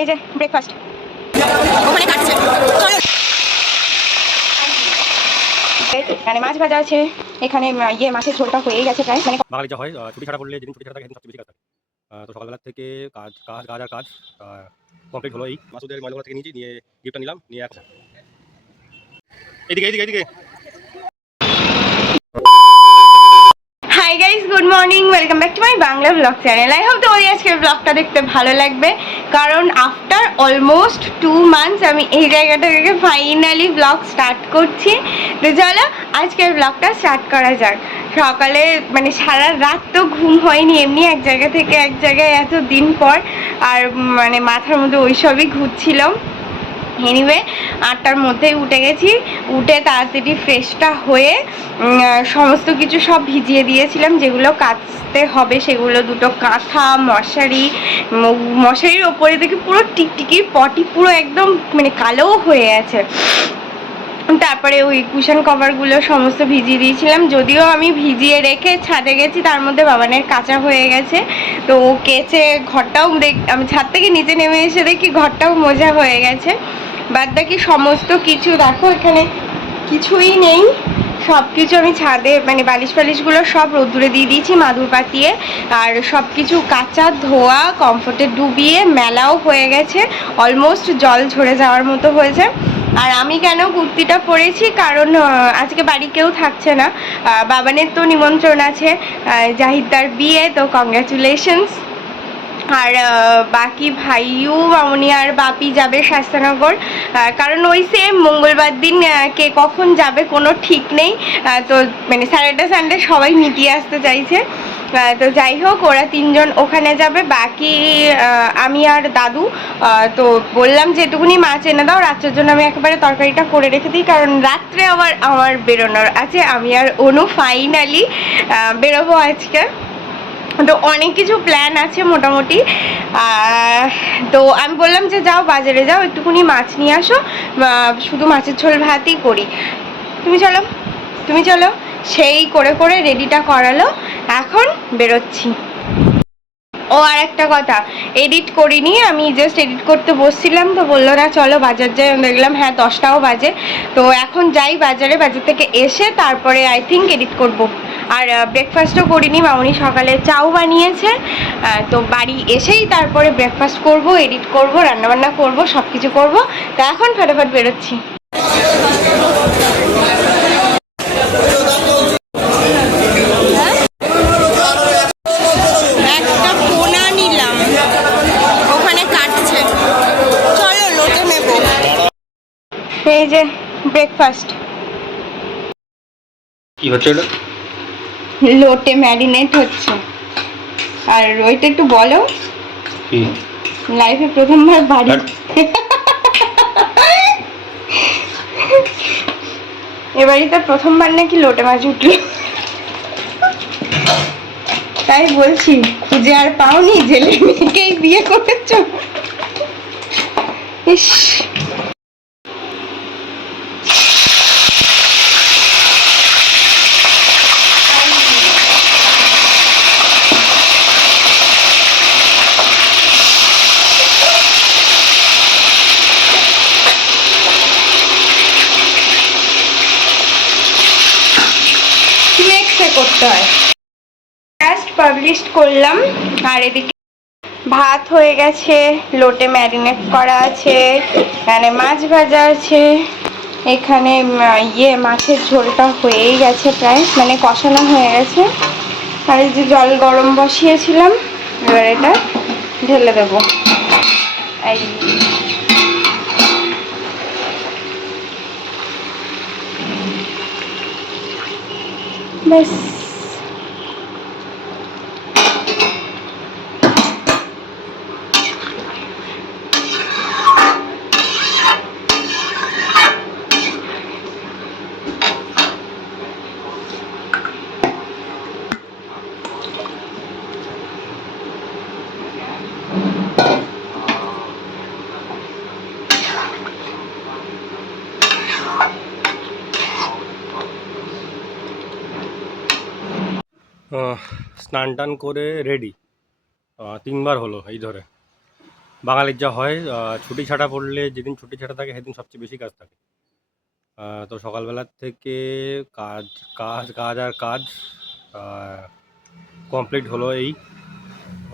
এই যে ব্রেকফাস্ট ওখানে কাটছে, চলো। মানে মাছ ভাজা আছে এখানে, মাছের ঝোলটা হয়ে গেছে প্রায়। মানে বাঙালি যা হয় ছুটি ছাড়া পড়লে, যেদিন ছুটি ছাড়া থাকে সেদিন সবচেয়ে বেশি কাজ থাকে। তো সকালবেলা থেকে কাজ কাজ কাজ আর কাজ কমপ্লিট হলো। এই মাসুদের ময়দানগর থেকে নিয়েছি, নিয়ে গিফটটা নিলাম, নিয়ে এখন এদিকে এদিকে এদিকে। Hi guys, good morning, welcome back to my Bangla blog channel. I hope তোমাদের আজকের ব্লগটা দেখতে ভালো লাগবে, কারণ আফটার অলমোস্ট 2 মান্থস আমি এই জায়গাটা থেকে ফাইনালি ব্লগ স্টার্ট করছি। তো চলো আজকের ব্লগটা স্টার্ট করা যাক। সকালে মানে সারা রাত তো ঘুম হয়নি, এমনি এক জায়গা থেকে এক জায়গায় এত দিন পর, আর মানে মাথার মধ্যে ওইসবই ঘুরছিল। এনিওয়ে 8টার মধ্যেই উঠে গেছি, উঠে তাড়াতাড়ি ফ্রেশটা হয়ে সমস্ত কিছু সব ভিজিয়ে দিয়েছিলাম, যেগুলো কাচতে হবে সেগুলো, দুটো কাঁথা, মশারির ওপরে দেখি পুরো টিকটিকির পটি পুরো একদম মানে কালো হয়ে আছে। তারপরে ওই কুশন কভারগুলো সমস্ত ভিজিয়ে দিয়েছিলাম, যদিও আমি ভিজিয়ে রেখে ছাদে গেছি, তার মধ্যে বাবানের কাঁচা হয়ে গেছে। তো ও কেচে ঘরটাও আমি ছাদ থেকে নিচে নেমে এসে দেখি ঘরটাও মোজা হয়ে গেছে। বাদ বাকি সমস্ত কিছু দেখো এখানে কিছুই নেই, সব কিছু আমি ছাদে মানে বালিশ ফালিশগুলো সব রোদ্দুরে দিয়ে দিয়েছি মাদুর পাতিয়ে। আর সব কিছু কাঁচা ধোয়া কমফোর্টে ডুবিয়ে মেলাও হয়ে গেছে, অলমোস্ট জল ঝরে যাওয়ার মতো হয়েছে। আর আমি কেন কুর্তিটা পরেছি, কারণ আজকে বাড়ি কেউ থাকছে না, বাবানের তো নিমন্ত্রণ আছে, জাহিদার বিয়ে, তো কংগ্রাচুলেশনস। আর বাকি ভাইও, মামনি আর বাপি যাবে শাস্তানগর, কারণ ওই সেম মঙ্গলবার দিন কে কখন যাবে কোনো ঠিক নেই। তো মানে স্যাটারডে সানডে সবাই মিটিয়ে আসতে চাইছে। তো যাই হোক, ওরা 3জন ওখানে যাবে, বাকি আমি আর দাদু। তো বললাম যে এটুকুনি মাছ এনে দাও, রাত্রের জন্য আমি একেবারে তরকারিটা করে রেখে দিই, কারণ রাত্রে আবার আমার বেরোনোর আছে। আমি আর অনু ফাইনালি বেরোবো আজকে। তো অনেক কিছু প্ল্যান আছে মোটামুটি। তো আমি বললাম যে যাও বাজারে যাও, একটুখানি মাছ নিয়ে আসো, শুধু মাছের ঝোল ভাতই করি, তুমি চলো। সেই করে করে রেডিটা করালো, এখন বেরোচ্ছি। ও আর একটা কথা, এডিট করিনি, আমি জাস্ট এডিট করতে বসছিলাম, তো বললো না চলো বাজার যাই। দেখলাম হ্যাঁ 10টাও বাজে, তো এখন যাই বাজার থেকে এসে তারপরে আই থিঙ্ক এডিট করব। আর ব্রেকফাস্টও করিনি, মামনি সকালে চাও বানিয়েছে, তো বাড়ি এসেই তারপরে ব্রেকফাস্ট করব, এডিট করব, রান্নাবান্না করব, সব কিছু করবো। তো এখন ফটাফট বেরোচ্ছি। এই যে ব্রেকফাস্ট, কি হচ্ছে এটা? লোটে ম্যারিনেট হচ্ছে। আর ওইটা একটু বলো, কি লাইফে প্রথমবার বাড়ি এবারই তো প্রথমবার নাকি লোটে মাছ উঠলো, তাই বলছি খুঁজে আর পাওনি, জেলে মেয়েকেই বিয়ে করেছো। ইস, করতে হয়। জাস্ট পাবলিশ করলাম, আর এদিকে ভাত হয়ে গেছে, লোটে ম্যারিনেট করা আছে, মানে মাছ ভাজা আছে, এখানে মাছের ঝোলটা হয়েই গেছে প্রায়, মানে কষানো হয়ে গেছে। আর এই যে জল গরম বসিয়েছিলাম, এবার এটা ঢেলে দেবো। এই ব্যাস। স্নান টান করে রেডি 3বার হলো এই ধরে। বাঙালির যা হয়, ছুটি ছাটা পড়লে যেদিন ছুটি ছাটা থাকে সেদিন সবচেয়ে বেশি কাজ থাকে। তো সকালবেলার থেকে কাজ কাজ কাজ আর কাজ কমপ্লিট হলো। এই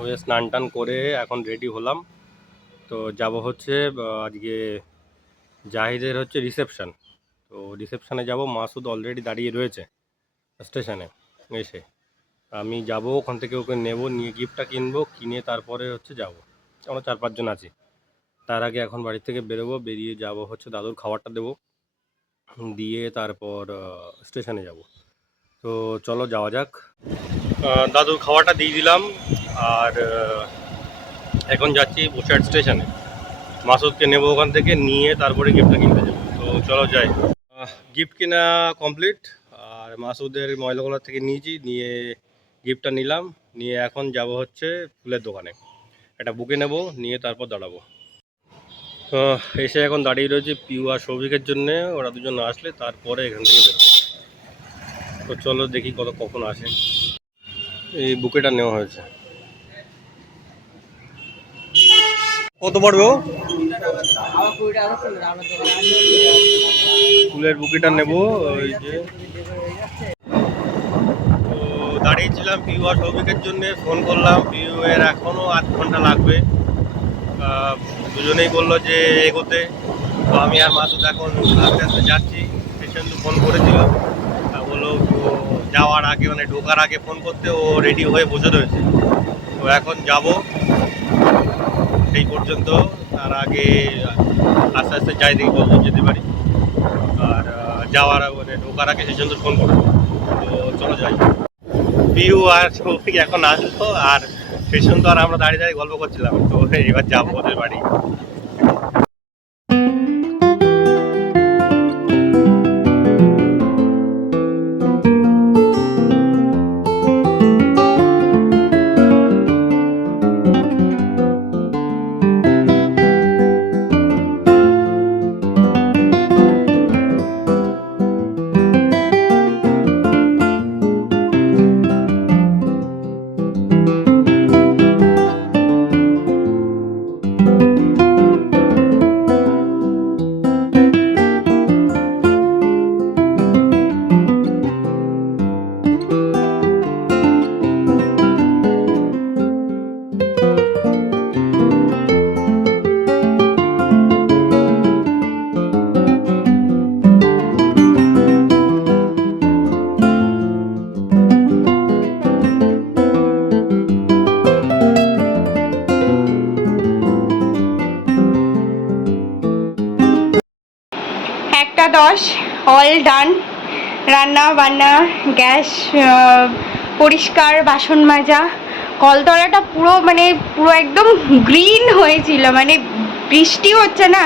ওই স্নান টান করে এখন রেডি হলাম। তো যাব হচ্ছে আজকে জাহিদের হচ্ছে রিসেপশন। তো রিসেপশানে যাব, মাসুদ অলরেডি দাঁড়িয়ে রয়েছে স্টেশনে এসে। আমি যাব ওখান থেকে, ওকে নেব, নিয়ে গিফটটা কিনবো, কিনে তারপরে হচ্ছে যাব। আমরা 4-5 জন আছি। তার আগে এখন বাড়ি থেকে বেরোবো, বেরিয়ে যাব হচ্ছে দাদুর খাবারটা দেবো, দিয়ে তারপর স্টেশনে যাব। তো চলো যাওয়া যাক। দাদুর খাবারটা দিয়ে দিলাম, আর এখন যাচ্ছি বসিরহাট স্টেশনে। মাসুদকে নেবো ওখান থেকে, নিয়ে তারপরে গিফটটা কিনতে যাবো। তো চলো যাই। গিফট কেনা কমপ্লিট, আর মাসুদের ময়লাগোলা থেকে নিয়েছি, নিয়ে গিফটটা নিলাম, নিয়ে এখন যাব হচ্ছে ফুলের দোকানে একটা বুকে নেব, নিয়ে তারপর দাঁড়াবো। এসে এখন দাঁড়িয়ে রয়েছে পিউ আর সৌভিকের জন্যে। ওরা দুজন আসলে তারপরে এখান থেকে বেরোবো। তো চলো দেখি কখন আসে। এই বুকেটা নেওয়া হয়েছে। কত পড়বে ও? ফুলের বুকেটা নেব। ওই যে দাঁড়িয়েছিলাম পিউ আর সৌভিকের জন্য, ফোন করলাম, পিউ এর এখনও 8 ঘন্টা লাগবে। দুজনেই বললো যে এগোতে। তো আমি আর মাসুদ এখন আস্তে আস্তে যাচ্ছি। স্টেশন ফোন করেছিল, বললো যাওয়ার আগে, মানে ঢোকার আগে ফোন করতে, ও রেডি হয়ে বসে রয়েছে। তো এখন যাব সেই পর্যন্ত। তার আগে আস্তে আস্তে যাই, দেখি কত যেতে পারি। আর যাওয়ার মানে ঢোকার আগে স্টেশন তো ফোন করবো। তো চলো যাই। পিউ আর সৌভিক এখন আসলো, আর স্টেশন তো আর আমরা দাঁড়িয়ে দাঁড়িয়ে গল্প করছিলাম। তো এবার যাবো ওদের বাড়ি। একটা 10 অল ডান। রান্না বান্না, গ্যাস পরিষ্কার, বাসন মাজা, কলতলাটা পুরো একদম গ্রিন হয়েছিল। মানে বৃষ্টি হচ্ছে না,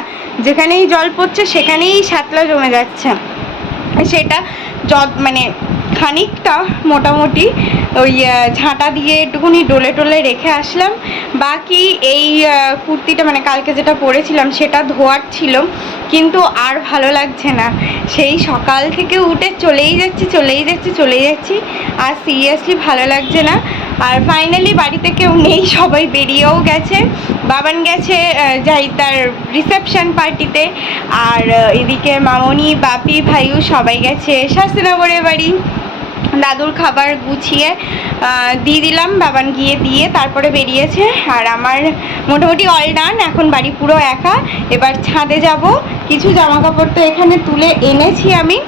যেখানেই জল পড়ছে সেখানেই শ্যাতলা জমে যাচ্ছে। সেটা মানে খানিকটা মোটামুটি ওই ঝাঁটা দিয়ে একটুখানি ডলে টলে রেখে আসলাম। বাকি এই কুর্তিটা, মানে কালকে যেটা পরেছিলাম, সেটা ধোয়ার ছিল, কিন্তু আর ভালো লাগছে না। সেই সকাল থেকে উঠে চলেই যাচ্ছি, আর সিরিয়াসলি ভালো লাগছে না। আর ফাইনালি বাড়িতে কেউ নেই, সবাই বেরিয়েও গেছে। বাবান গেছে যাই তার রিসেপশন পার্টিতে, আর এদিকে মামনি, বাপি, ভাইও সবাই গেছে শাস্তিনগরের বাড়ি। দাদুর খাবার গুছিয়ে দিয়ে দিলাম, বাবান গিয়ে দিয়ে তারপরে বেরিয়েছে। আর আমার মোটামুটি অল ডান, এখন বাড়ি পুরো একা। এবার ছাদে যাব। কিছু জামা কাপড় তো এখানে তুলে এনেছি আমি,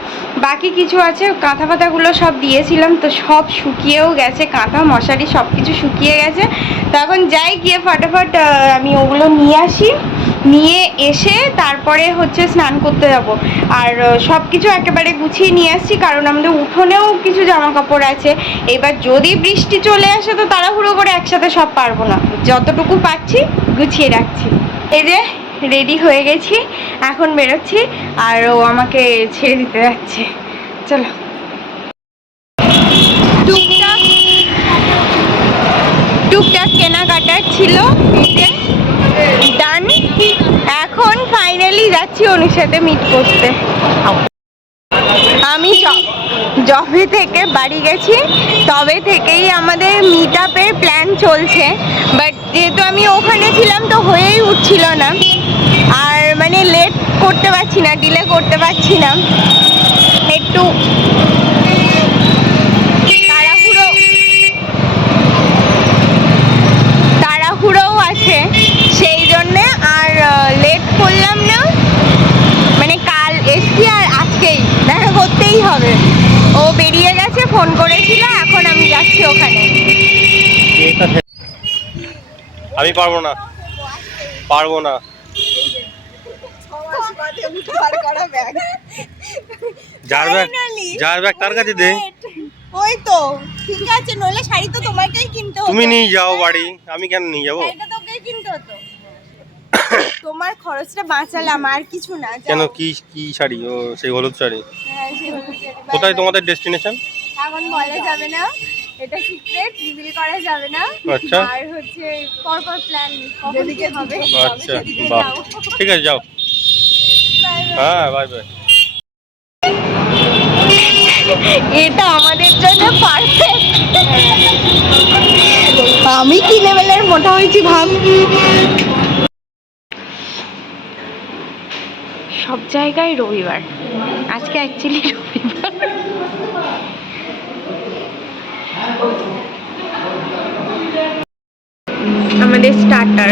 বাকি কিছু আছে। কাঁথা পাতাগুলো সব দিয়েছিলাম, তো সব শুকিয়েও গেছে, কাঁথা মশারি সব কিছু শুকিয়ে গেছে। তো এখন যাই, গিয়ে ফটাফট আমি ওগুলো নিয়ে আসি, নিয়ে এসে তারপরে হচ্ছে স্নান করতে যাব। আর সব কিছু একেবারে গুছিয়ে নিয়ে আসছি, কারণ আমাদের উঠোনেও কিছু জামা কাপড় আছে। এবার যদি বৃষ্টি চলে আসে তো তাড়াহুড়ো করে একসাথে সব পারবো না, যতটুকু পাচ্ছি গুছিয়ে রাখছি। এই যে রেডি হয়ে গেছি, এখন বেরোচ্ছি, আর ও আমাকে ছেড়ে দিতে যাচ্ছে। চলো। টুকটাক কেনাকাটার ছিল, ডান। এখন ফাইনালি যাচ্ছি অনুর সাথে মিট করতে। আমি যবে থেকে বাড়ি গেছি তবে থেকেই আমাদের মিট আপের প্ল্যান চলছে, বাট যেহেতু আমি ওখানে ছিলাম তো হয়েই উঠছিল না, আর মানে লেট করতে পারছি না, ডিলে করতে পারছি না, একটু তাড়াহুড়োও আছে, সেই জন্যে আর লেট করলাম না। মানে কাল এসছি আর আজকেই দেখা করতেই হবে। ও বেরিয়ে গেছে, ফোন করেছিল, এখন আমি যাচ্ছি ওখানে। আমি পারবো না, পারবো না। যার ব্যাগ তার কাছে দে। ওই তো ঠিক আছে, নইলে শাড়ি তো তোমাকেই কিনতে হবে। তুমি নিয়ে যাও বাড়ি, আমি কেন নিয়ে যাবো? শাড়িটা তোকেই কিনতে হতো। তোমার খরচটা বাঁচালাম, আর কিছু না। কেন, কি কি শাড়ি? ও সেই হলুদ শাড়ি। হ্যাঁ, সেই হলুদ শাড়ি। কোথায় তোমাদের ডেস্টিনেশন? এখন বলা যাবে না, এটা সিক্রেট, রিভিল করা যাবে না। আচ্ছা। আর হচ্ছে পরপর প্ল্যান যেদিকে হবে। আচ্ছা, বাহ, ঠিক আছে, যাও। হ্যাঁ, বাই বাই। এটা আমাদের জন্য পারফেক্ট। আমি কি লেভেলের মোটা হয়েছি ভাব। সব জায়গায় রবিবার, আজকে অ্যাকচুয়ালি রবিবার। আমাদের starter.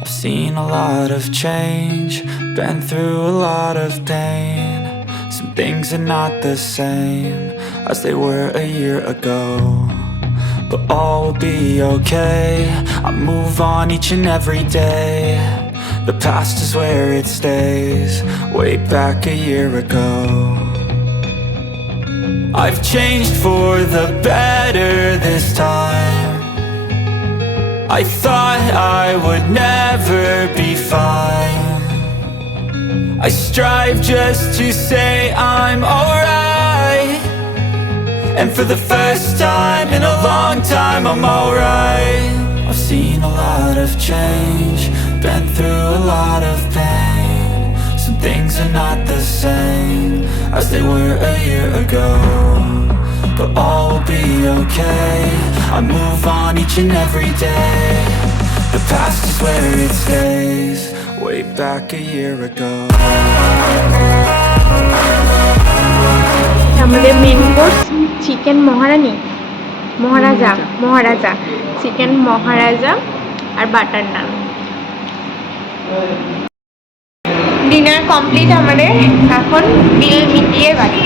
I've seen a lot of change, been through a lot of pain. Some things are not the same as they were a year ago, but all will be okay. I move on each and every day. The past is where it stays, way back a year ago. I've changed for the better this time. I thought I would never be fine. I strive just to say I'm alright, and for the first time in a long time I'm alright. I've seen a lot of change, been through a lot of pain. Some things are not the same as they were a year ago, but all will be okay. I move on each and every day. The past is where it stays, way back a year ago. আমাদের main course chicken মহারাজা chicken মহারাজা আর butter নান। Dinner complete আমাদের, এখন বিল মিটিয়ে বাড়ি।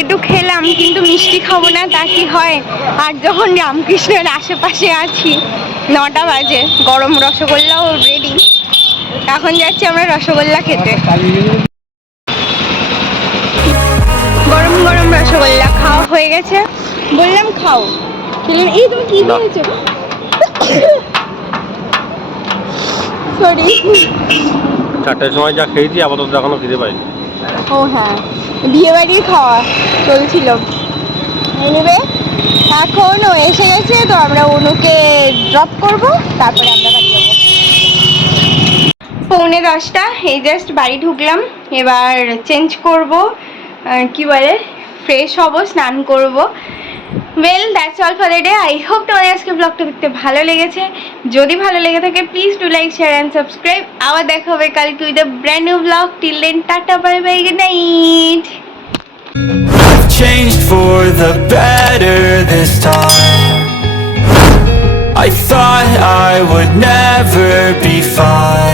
একটু খেলাম, কিন্তু মিষ্টি খাবো না, তা কি হয়? আর যখন রামকৃষ্ণের আশেপাশে আছি, 9টা বাজে, গরম রসগোল্লাও রেডি, এখন যাচ্ছি আমরা রসগোল্লা খেতে। গরম গরম রসগোল্লা খাওয়া হয়ে গেছে, বললাম খাও, খেলেন। এই তুমি কি খেয়েছো? সরি, 4টার সময় যা খেয়েছি আপাতত এখনো খিদে পাইনি। ও হ্যাঁ, বিয়ে বাড়ির খাওয়া চলছিল। এনিওয়ে, এখন ও এসে গেছে, তো আমরা অনুকে ড্রপ করব, তারপরে আমরা বাড়ি যাবো। 9:45, এই জাস্ট বাড়ি ঢুকলাম। এবার চেঞ্জ করব, কি বলে, ফ্রেশ হব, স্নান করব। Well, that's all for the day. I hope তোমাদের আজকে ব্লগটা দেখতে ভালো লেগেছে। যদি ভালো লেগে থাকে please do like, share and subscribe. আবার দেখা হবে কালকে with a brand new blog. Till then, tata, bye bye, good night. I've changed for the better this time. I thought I would never be fine.